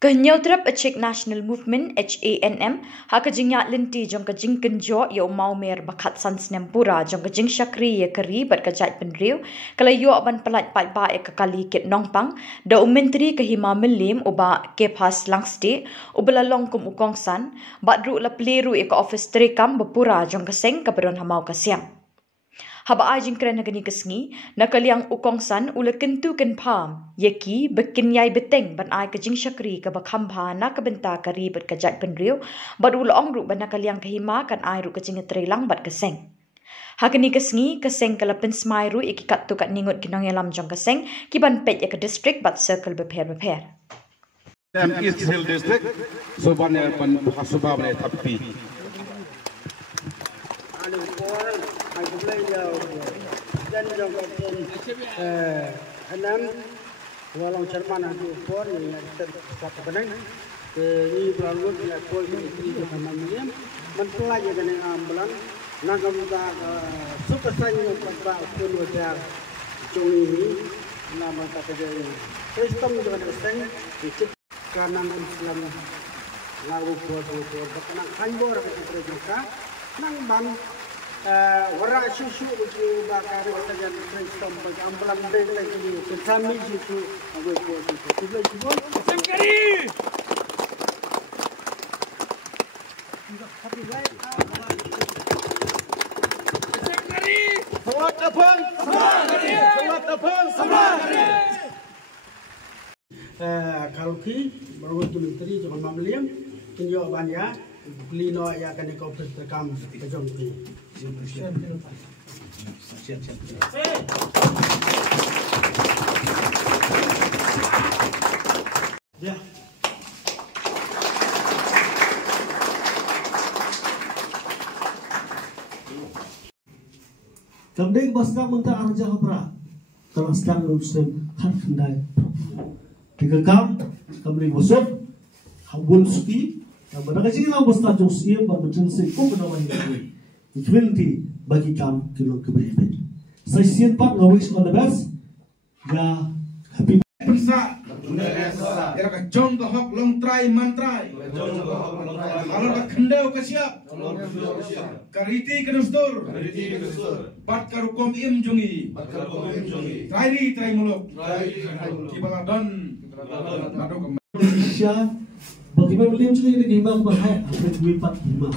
Kenyau terap Czech National Movement HANM ha kajingya linti jong kajing kenjo yo mau mer bakat sans nempura jong kajing syakri ye keri bat kajat penriu kala yo ban pelat pat ba e kali kit nongpang da menteri kehima melim uba kepas langste ubala longkum ukongsan batru la pleru e ka office trekam bapura jong kaseng kabron hamau kasyang haba ajing kren nagani kesngi nakaliang ukongsan ula kentu ken pham yeki bekin yai beteng ban ai kajing syakri ka bakhambha na ka benta kari bat kajat penriu bat ula ongru ban nakaliang kahima kan ai ru kajing trelang bat kaseng hakani kesngi kaseng kala pensmai ru ikikat tu kat ningut kinong yalam jong kaseng kiban pet ya ka district bat circle beper East Hill District sobane pan hasuba bane tapi I complain dan jong kapten enam walau Jerman ada pon yang satu benang ni berlalu dia pon ini sama dia mempelai dengan ambulan nangam da super sanyo pada pun wajar jong ini nama kata dia sistem dengan seng kanan Islam lalu pon berkenaan kanbor kita juga nang ban wara susu uji bakar wajan sistem bagi ambulan deng lagi ni kami susu awe ko susu kita juga sangkari sangkari sawat abang sangkari sawat abang sangkari kalau ki baru tu menteri jangan mamliam tunjuk banyak Lino ya akan dikopres rekam kejong ki. Siap. Ya. Kamdeng basna munta arja hapra. Kalau sedang urusan kan kendai. Dikekam kamdeng bosot hambul suki yang berkaitan dengan bosna josiem berbentuk sekum bernama ini. Equality bagi kam kilo keberapa. Saya siap ngawis on the best. Ya happy. Bisa. Kira kejong ke hok long try man try. Kalau ke kendau ke siap. Kariti ke dustur. Pat karukom im jungi. Try muluk. Kibala don. Indonesia bagaimana beliau juga ini himbang bahaya apa wipat hima.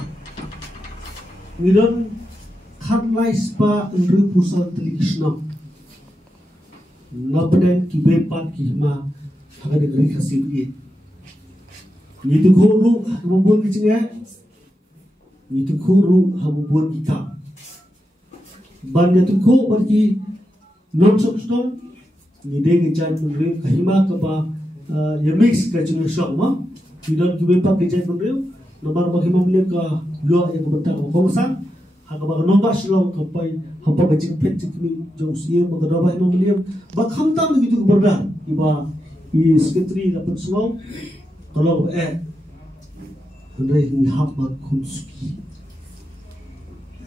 Ngiron kan laispa enru pusat telikisna. Napadan kibepat hima agak negeri kasih ini. Itu guru membuat kecingnya. Itu guru membuat kita. Banyak tu guru bagi non substan. Ni deh kejan negeri kahima kapa yang mix kejan syokma. Tidak kibepat kejan negeri. Nomor bagi membeli ke luar yang berbentak kongsan. Haka baka nombak silong kapai hampa kecing pet cikmi jauh siam baka dabah ino meliam bak hamtam begitu keberdah iba i sekretari dapat silong kalau hendak ni hampa kunsuki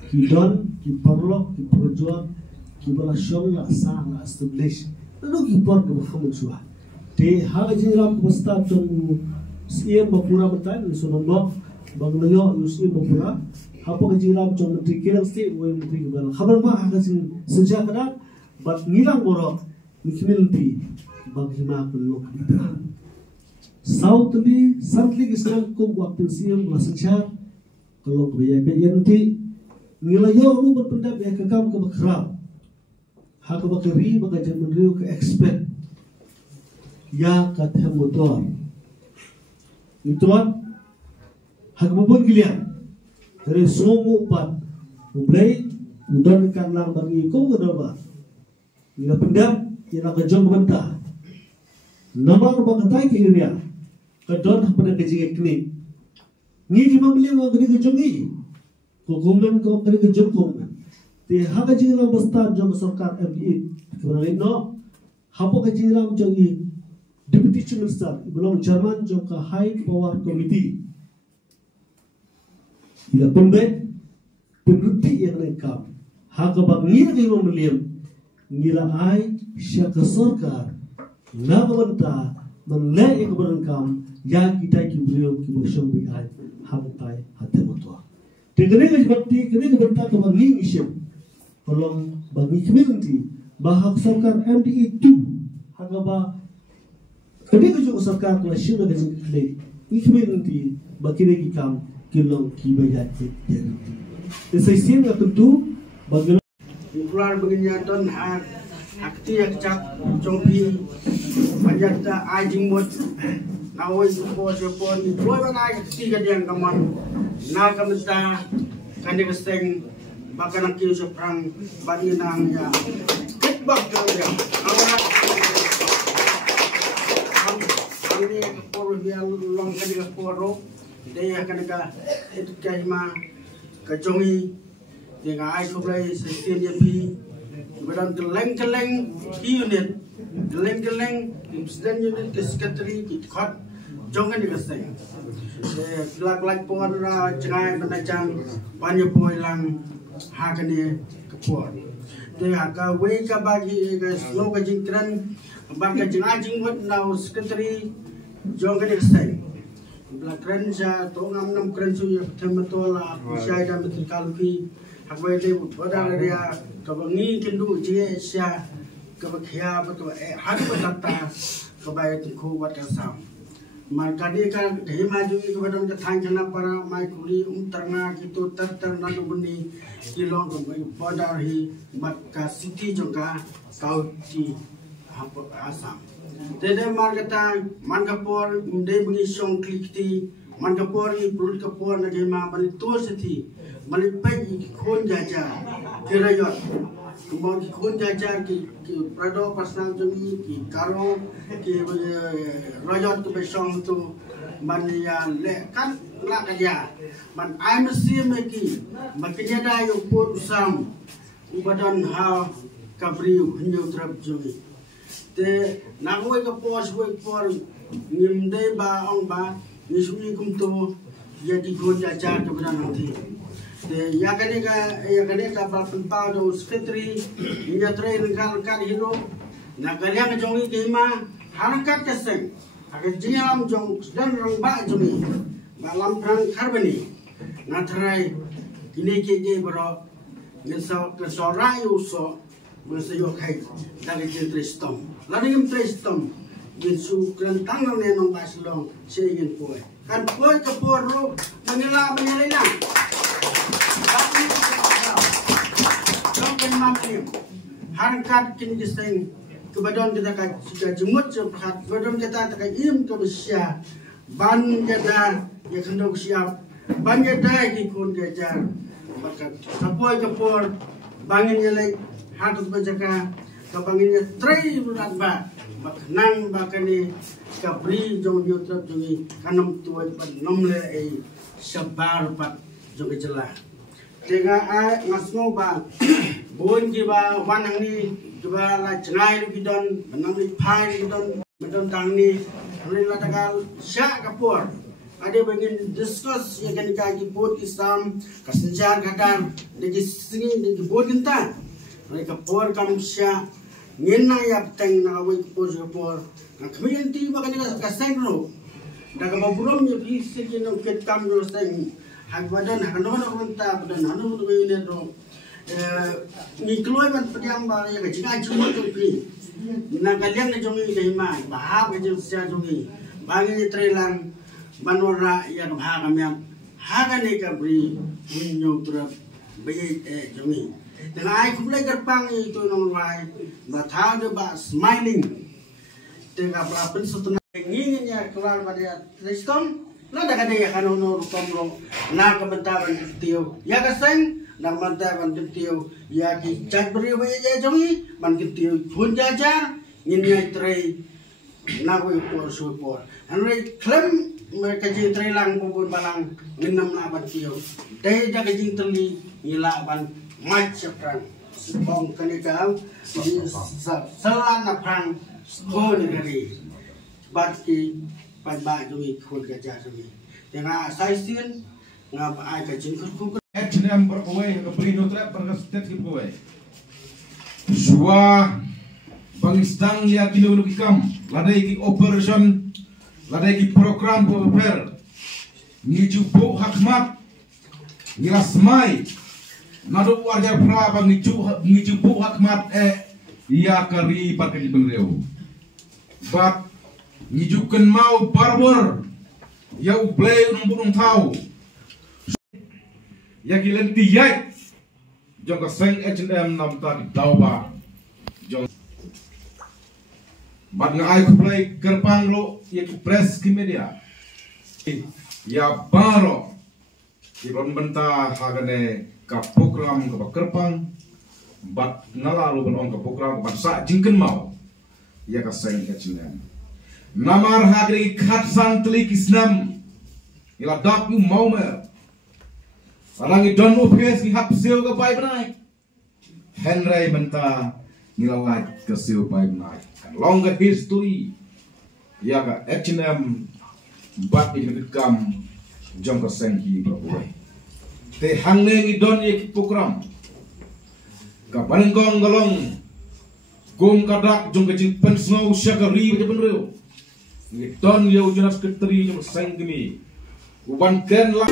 kidon ki parlok ki perjuang ki bala syong la sa la establish lalu ki por ke Muhammad suah de haka jiram kusta tung siam bapura betai so nombak bang loyo siam bapura apa kejiram cuma menteri kilang sih, menteri kebal. Kabar mah agak sejak kadang, bat ngilang borok, nikmilti, bagi mak peluk kita. South ni, santli kisah kum waktu siang masanya, kalau kebiaya nanti ngilayo lu berpendap ya kekam ke berkerap, hak berkeri bagajan menriu ke expert, ya kata motor, ituan, hak membuat gilian. Dari semua upat, mulai mudahkan lang bagi kau kedua. Bila pendam, ia kejong mentah. Nama rumah ketai ke India, kedon pada kejing eknik. Ni cuma beli orang kena kejong ni. Kukuman kau kena kejong kuman. Ti hak kejing lang besar jom sarkar MPA. Kerana no, hapo kejing lang jangi Deputy Chief Minister, belum Jerman jom ke High Power Committee. Bila pembet pengerti yang lengkap hak bangir yang meliam nila ai syak sorkar na banta menleh yang berengkam ya kita beliau bosong biai hampai hati motor. Teknik seperti kini bertak kebangi isyam tolong bagi community bahak sarkar MDE 2 hangaba kini juga sarkar kelas sila dengan kini community bagi lagi kam kilong kibaya jadi. Sesuai tentu bagi keluar begini don akti cak jompi banyak ta ajing mot nawai support ni boy bangai akti gadiang kaman na kamenta kande kesteng bakan kiu seprang bani nang ya kitbak ya awak ini kapor dia long kande kaporo dia kande ka itu kaima kajongi dengan ai kublai sesien dia pi Badan keleng unit, keleng presiden unit ke sekretari ikut jangan dikasih. Belak pun cengai penajam banyak poilang haknya kepor. Dia hak weka bagi slow kejingkran bagi jengajing buat nau sekretari jangan dikasih. Belak kerja tongam nam kerja yang tematola saya dah betul kalki. Hakwai dia pada dia kebangi kendu je sia kebakia betul had betata kebai tengku buat kasam maka dia kan himaju kepada kita tanya para mai kuri terna gitu terna buni kilong pada hi maka city juga kau di asam tede markata mangapor de bungi song klikti mangapor i perut kapor na gema bani to seti bani pai khon jaja kirayot kemudian khon jaja ki prado pasang jumi ki karo ki rayot ke besong tu bani ya le kan la kaja man ai mesti meki makinya da yo pot usam ubadan ha kabriu hinyo trap jumi te nagoi ka pos goi por ngimde ba ong ba nisui kumto jadi khon jaja ke beran nanti ya kane ka berpentau do sekretari hingga train kan hilo nagalia ngejongi kema hanakat keseng akan jingalam jong dan rong ba jongi malam perang karbani ngatrai ini ke bro ngesau rayu so berseyo kai dari tristom lari tristom Yesu kelentang nenong baslong seingin poe kan poe ke poro mengelak menyelena harkat kini kiseng kebadan kita sudah jemut seperhat kebadan kita tak im ke besia ban kita ya kena siap ban kita ikut gajar maka sapoi kepor bangin jelek harus berjaga kebanginnya tray bulan ba nang bakani kabri jong yotrap jongi kanam tuai pan nomle ai sabar pat jong jelah tega a ngasmo ba bon ki ba wanang ni ba la cengai bidon menang ni pai bidon tang ni la tagal sya kapur ada begin discuss ya kan ki bot Islam kasenjar kadang degi singi degi bot genta mereka por kam sya ngena yap teng na awai por na community ba kan ka sengro daga maburom ya bi sigi no ket kam no seng hagwadan hanono runta badan hanono wene do ni kloy ban pediam ba ya ga jinga to pi na kalian na jongi dai ma ba ha ga jing sia jongi bangi trelang banora ya ha ga myam ha ga ne ka bri winyo trap be jongi dengan ai kumulai gerpang itu nong lai batha de ba smiling tega prapen setengah nginginnya keluar pada sistem la daga de ya kanono rukomro na kebentaran tio ya kaseng nang mantaban tio ya ki chat beri we ya jongi man tio pun jajar nginnya tre na we por support anre klem mereka ji tre lang bubun balang nginam na ban tio dai daga jing teli ila ban macam bong kenikau selan naprang sekolah negeri bagi pada jumi khun gajah jumi dengan saya sin ngap ai kajin khun H&M berkuai ke beri notrap berkestet ke kuai Suah bang istang ya kilo kam ladai ki operation ladai ki program prepare ngiju bu hakmat ngilas mai nado warga pra bang ngiju bu hakmat ya kari pakai di bengreu bat ngijukan mau barber ya ublay unung tahu ya kilen tiyai jong ka seng H&M nam ta di tauba jong bat nga ay kuplay kerpang lo ya ku press ki media ya baro ibon benta hagane ka program ka kerpang bat ngalalu bon ka program bat sa jingken mau ya ka seng H&M namar hagre khatsan tli kisnam ila dak mu mau mer sarang idon mo pes ki hap seo ka pai benai Henry benta nilalai ka seo pai benai longer history ya ka H&M bat ini kam jong ka seng ki berbuai te hangne idon ye ki program ka banengkong galong gom kadak jong ka jing pensno syakari be benreu Ngiton ya ujunas keteri yang seng gini uban ken lah